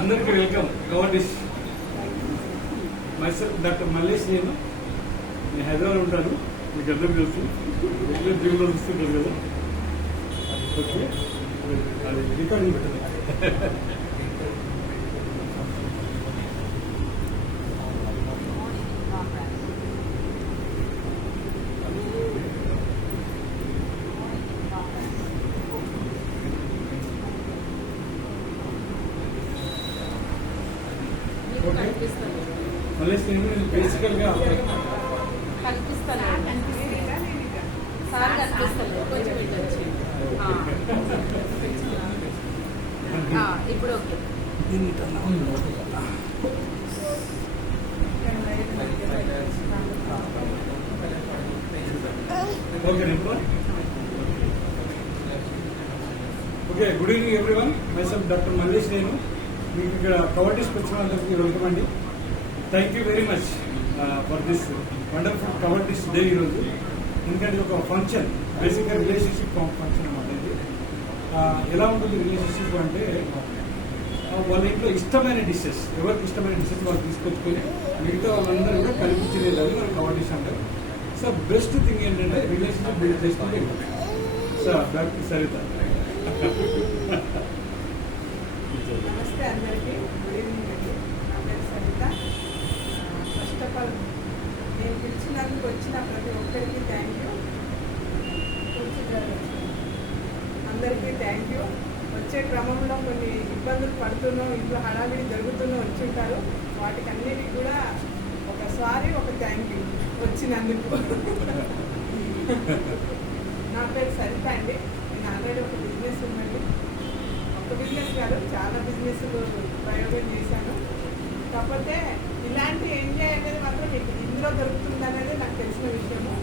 అందరికీ వెల్కమ్. కవర్డిష్ myself doctor Mallesh. నేను హైదరాబాద్ ఉంటాను, మీకు అందరికీ తెలుసు. జిమ్లో చూస్తుంటారు కదా. ఓకే, అది రికార్డింగ్ పెట్టండి. మళ్ళీ నేను బేసికల్గా ఇప్పుడు okay. Okay, good evening everyone. Myself doctor Mallesh. నేను మీకు ఇక్కడ కవర్డిష్ వచ్చినందుకు వెల్కమ్ అండి. Thank you very much for this wonderful కవర్డిష్ డే ఈరోజు. ఎందుకంటే ఒక ఫంక్షన్, బేసిక్గా రిలేషన్షిప్ ఫంక్షన్ అన్నమాట. ఇది ఎలా ఉంటుంది రిలేషన్షిప్ అంటే, వాళ్ళ ఇంట్లో ఇష్టమైన డిషెస్, ఎవరికి ఇష్టమైన డిషెస్ వాళ్ళు తీసుకొచ్చుకొని మిగతా వాళ్ళందరూ కూడా కల్పించేది అది మనం కవర్డిష్ అంటారు. సో బెస్ట్ థింగ్ ఏంటంటే రిలేషన్షిప్ బిల్డ్ చేసుకుంటే సార్ డాక్టర్ సరిత. నమస్తే అందరికీ, గుడ్ ఈవినింగ్ అండి. నా పేరు సరిత. ఫస్ట్ ఆఫ్ ఆల్ నేను పిలిచినందుకు వచ్చిన ప్రతి ఒక్కరికి థ్యాంక్ యూ. అందరికీ థ్యాంక్ యూ. వచ్చే క్రమంలో కొన్ని ఇబ్బందులు పడుతూనో, ఇంట్లో హడావిడి జరుగుతూనో వచ్చింటారు. వాటికి అన్నిటికి కూడా ఒకసారి ఒక థ్యాంక్ యూ వచ్చినందుకు. నా పేరు సరిత అండి. నేను ఆల్రెడీ ఒక బిజినెస్ ఉందండి. ఒక బిజినెస్ కాదు, చాలా బిజినెస్లు ప్రయోగం చేశాను. కాకపోతే ఇలాంటి ఎంజాయ్ అనేది మాత్రం మీకు ఇందులో దొరుకుతుంది అనేది నాకు తెలిసిన విషయము.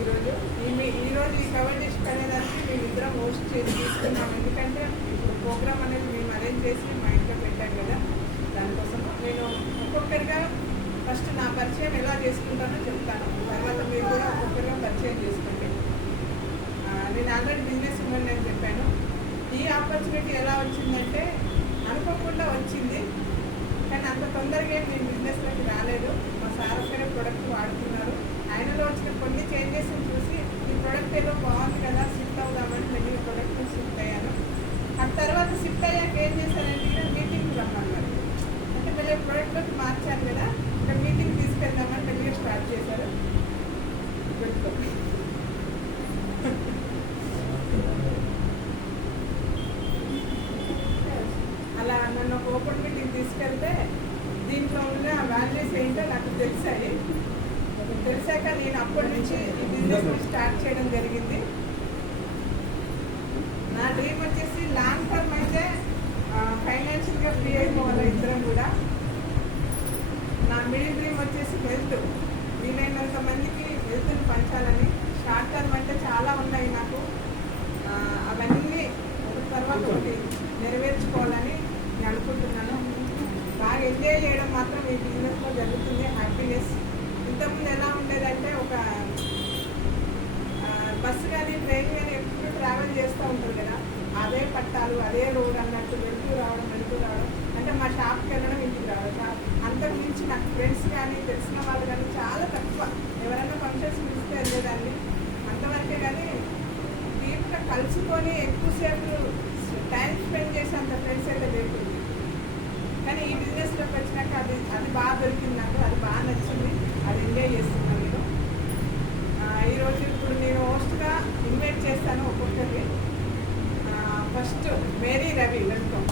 ఈరోజు ఈ కవర్డిష్ అనేదానికి మేమిద్దరం హోస్ట్ చేసి తీసుకున్నాము. ఎందుకంటే ఇప్పుడు ప్రోగ్రామ్ అనేది మేము అరేంజ్ చేసి మా ఇంట్లో పెట్టాం కదా. దానికోసం నేను ఒక్కొక్కరిగా ఫస్ట్ నా పరిచయం ఎలా చేసుకుంటానో చెప్తాను. తర్వాత మీరు కూడా ఒక్కొక్కరిగా పరిచయం చేసుకోండి. నేను ఆల్రెడీ బిజినెస్ ఉందని నేను చెప్పాను. ఈ ఆపర్చునిటీ ఎలా వచ్చిందంటే అనుకోకుండా వచ్చింది. కానీ అంత తొందరగా నేను బిజినెస్లోకి రాలేదు. మా సార్ ఒక్కరే ప్రోడక్ట్ వాడుతున్నారు. ఆయనలో వచ్చిన కొన్ని చేంజెస్ చూసి ఈ ప్రోడక్ట్ ఏదో బాగుంది కదా, షిఫ్ట్ అవుదామని నేను ఈ ప్రోడక్ట్ని షిఫ్ట్ అయ్యాను. ఆ తర్వాత షిఫ్ట్ అయ్యాక ఏం చేశానంటే మీటింగ్ రమ్మన్నారు. అంటే మళ్ళీ ప్రోడక్ట్లోకి మార్చాను కదా, ఇక్కడ మీటింగ్ తీసుకెళ్దామని మెల్లిగా స్టార్ట్ చేశారు. అలా నన్ను ఒక ఓపెన్ మీటింగ్ తీసుకెళ్తే దీంట్లో ఉన్న వాల్యూస్ ఏంటో నాకు తెలిసాక నేను అప్పటి నుంచి ఈ బిజినెస్ స్టార్ట్ చేయడం జరిగింది. నా డ్రీమ్ వచ్చేసి లాంగ్ టర్మ్ అయితే ఫైనాన్షియల్గా ఫ్రీ అయిపోవాలి ఇద్దరం కూడా. నా మిడిల్ డ్రీమ్ వచ్చేసి హెల్త్, వీలైనంత మందికి హెల్త్ని పంచాలని. షార్ట్ టర్మ్ అంటే చాలా ఉన్నాయి నాకు, అవన్నీ ఒక తర్వాత ఒకటి నెరవేర్చుకోవాలని నేను అనుకుంటున్నాను. బాగా ఎంజాయ్ చేయడం మాత్రం ఈ బిజినెస్లో జరుగుతుంది. హ్యాపీనెస్. ఇంతకుముందు ఎలా ఉండేదంటే ఒక బస్సు కానీ ట్రైన్ కానీ ఎప్పుడు ట్రావెల్ చేస్తూ ఉంటారు కదా, అదే పట్టాలు అదే రోడ్ అన్నట్టు వెళ్తూ రావడం అంటే మా షాప్కి వెళ్ళడం, ఇంటికి రావడం. అంతకు మించి నాకు ఫ్రెండ్స్ కానీ తెలిసిన వాళ్ళు కానీ చాలా తక్కువ. ఎవరైనా ఫంక్షన్స్ పిలిస్తే వెళ్ళేదాన్ని అంతవరకే. కానీ డీప్గా కలుసుకొని ఎక్కువసేపు టైం స్పెండ్ చేసేంత ఫ్రెండ్స్ అయితే లేదు. కానీ ఈ బిజినెస్లోకి వచ్చినాక అది బాగా దొరికింది నాకు. అది బాగా నచ్చింది, అది ఎంజాయ్ చేస్తున్నాను నేను. ఈరోజు ఇప్పుడు నేను హోస్ట్గా ఇన్వైట్ చేస్తాను ఒక్కొక్కరికి. First Mary Ravi, welcome.